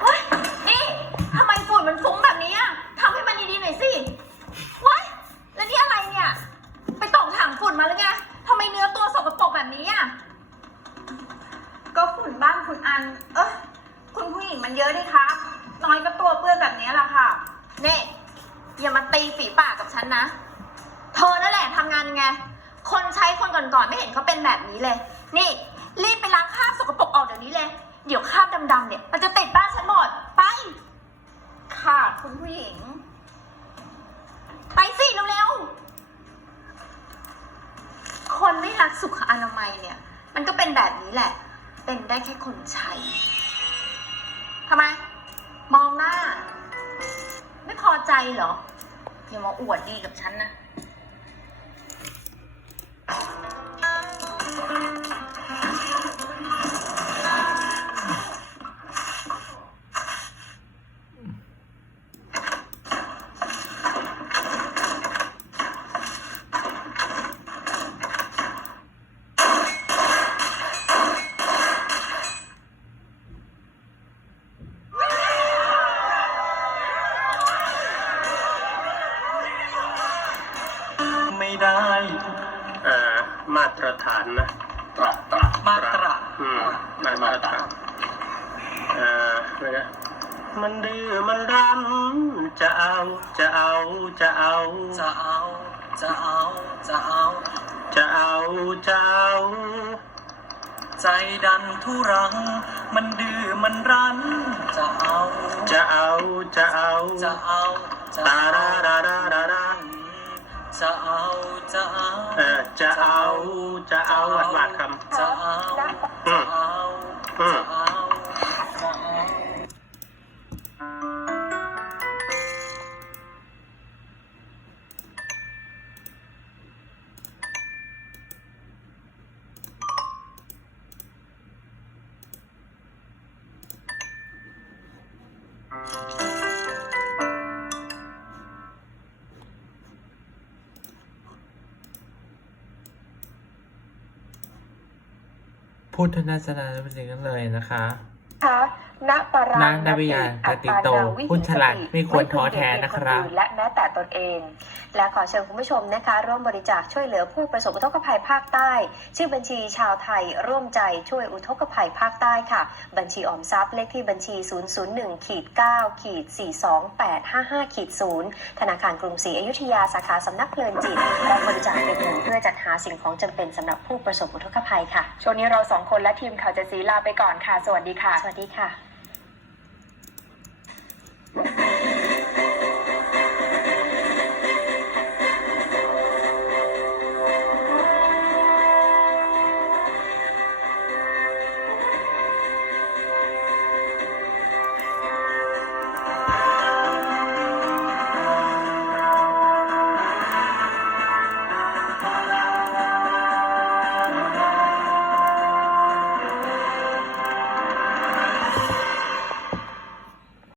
เฮ้ย นี่ทำไมฝุ่นมันฟุ้งแบบนี้อะทำให้มันดีๆหน่อยสิว้ยแล้วนี่อะไรเนี่ย ไปตอกถังฝุ่นมาหรือไงทำไมเนื้อตัวสกปรกแบบนี้อะก็ฝุ่นบ้านคุณอัน เออคุณผู้หญิงมันเยอะดิคะนอยก็ตัวเปื้อนแบบนี้แหละค่ะ เน่อย่ามาตีฝีปากกับฉันนะ ไง คนใช้คนก่อนๆไม่เห็นเขาเป็นแบบนี้เลย นี่ รีบไปล้างคราบสกปรกออกเดี๋ยวนี้เลย เดี๋ยวคราบดำๆเนี่ย มันจะติดบ้านฉันหมด ไป ค่ะคุณผู้หญิง ไปสิเร็วๆ คนไม่รักสุขอนามัยเนี่ย มันก็เป็นแบบนี้แหละ เป็นได้แค่คนใช้ทำไม มองหน้า ไม่พอใจเหรออย่ามาอวดดีกับฉันนะ ไม่ได้เอ่อมาตรฐานนะ ตระตระมาตระอืมมาตรฐานเอ่ออะไรนะมันดื้อมันรั้นจะเอาจะเอาจะเอา จะเอา จะเอา จะเอา จะเอาจะเอา ใจดันทุรัง มันดื้อมันรั้นจะเอา จะเอาจะเอา จะเอา จะตาเอา รารารารารา จะเอาจะเอาเออจะเอาจะเอาหวาดหวาดคจะเอาอืจะมเอาอืมจะเอา พุทธนาสนาเป็นสิ่งนั้นเลยนะคะ คะณปรานางนาวิยาตติโตผู้ฉลาดไม่ควรท้อแท้นะครับไม่พึงเบียดเบียนนอื่และแม้แต่ตนเอง และขอเชิญคุณผู้ชมนะคะ ร่วมบริจาคช่วยเหลือผู้ประสบอุทกภัยภาคใต้ ชื่อบัญชีชาวไทยร่วมใจช่วยอุทกภัยภาคใต้ค่ะ บัญชีออมทรัพย์เลขที่บัญชี 001ขีด9ขีด42855ขีด0ธนาคารกรุงศรีอยุธยาสาขาสำนักเพลินจิตรับบริจาคเป็นเงินเพื่อจัดหาสิ่งของจำเป็นสำหรับผู้ประสบอุทกภัยค่ะช่วงนี้เราสองคนและทีมข่าวเจะสีลาไปก่อนค่ะสวัสดีค่ะสวัสดีค่ะ